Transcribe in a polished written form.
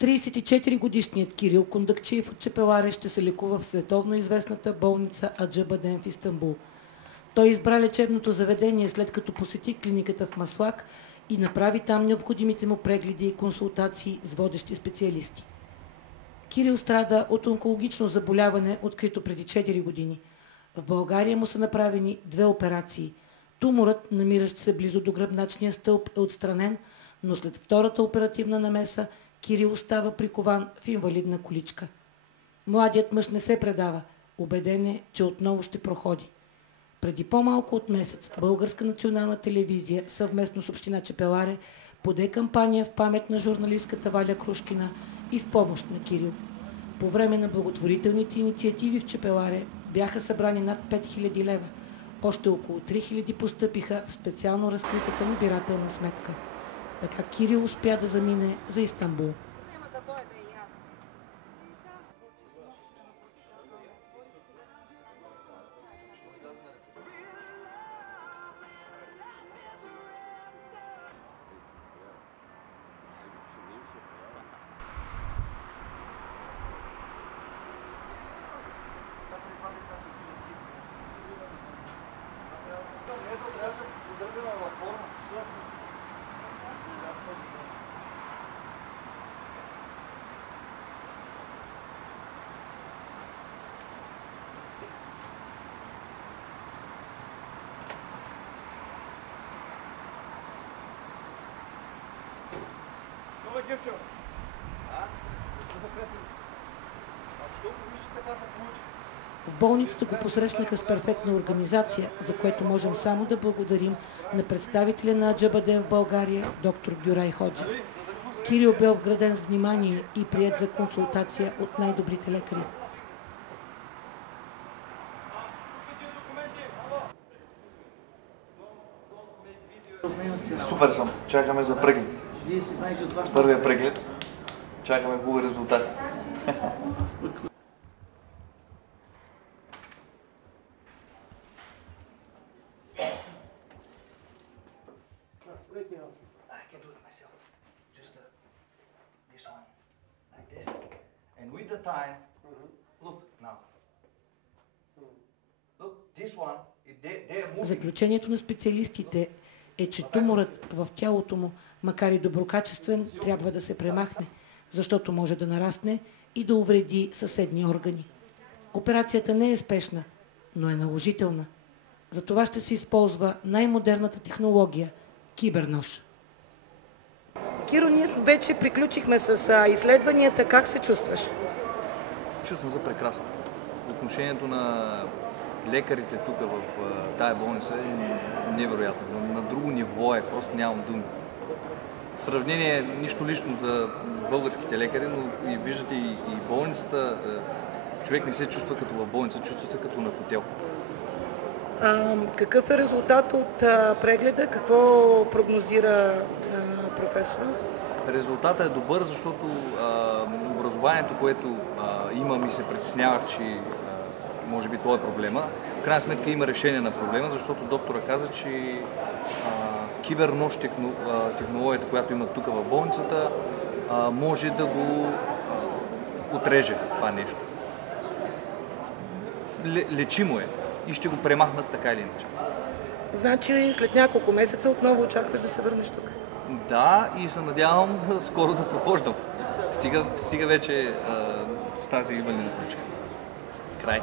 34-годишният Кирил Кундакчиев от Чепеларе ще се лекува в световно известната болница Аджабаден в Истанбул. Той избра лечебното заведение, след като посети клиниката в Маслак и направи там необходимите му прегледи и консултации с водещи специалисти. Кирил страда от онкологично заболяване, открито преди 4 години. В България му са направени 2 операции. Туморът, намиращ се близо до гръбначния стълб, е отстранен, но след втората оперативна намеса Кирил остава прикован в инвалидна количка. Младият мъж не се предава, убеден е, че отново ще проходи. Преди по-малко от месец Българска национална телевизия съвместно с община Чепеларе поде кампания в памет на журналистката Валя Крушкина и в помощ на Кирил. По време на благотворителните инициативи в Чепеларе бяха събрани над 5000 лева. Още около 3000 постъпиха в специално разкритата набирателна сметка. Така Кирил успя да замине за Истанбул. В болницата го посрещнаха с перфектна организация, за което можем само да благодарим на представителя на Аджабаден в България, доктор Гюрай Ходжев. Кирил бе обграден с внимание и приет за консултация от най-добрите лекари. Супер съм. Чакаме за преглед. Първия преглед. Чакаме хубави резултати. Заключението на специалистите е, че туморът в тялото му, макар и доброкачествен, трябва да се премахне, защото може да нарасне и да увреди съседни органи. Операцията не е спешна, но е наложителна. За това ще се използва най-модерната технология – кибернож. Киро, ние вече приключихме с изследванията. Как се чувстваш? Чувствам се прекрасно. Отношението на лекарите тук в тая болница е невероятно. На друго ниво е, просто нямам думи. В сравнение, нищо лично за българските лекари, но и виждате и болницата, човек не се чувства като в болница, чувства се като на хотел. Какъв е резултат от прегледа? Какво прогнозира професора? Резултатът е добър, защото образованието, което имам и се притеснявах, че може би това е проблема. В крайна сметка има решение на проблема, защото доктора каза, че кибернож технологията, която има тук в болницата, може да го отреже това нещо. Лечимо е и ще го премахнат така или иначе. Значи след няколко месеца отново очакваш да се върнеш тук? Да, и се надявам скоро да прохождам. Стига вече с тази инвалидна количка. Край.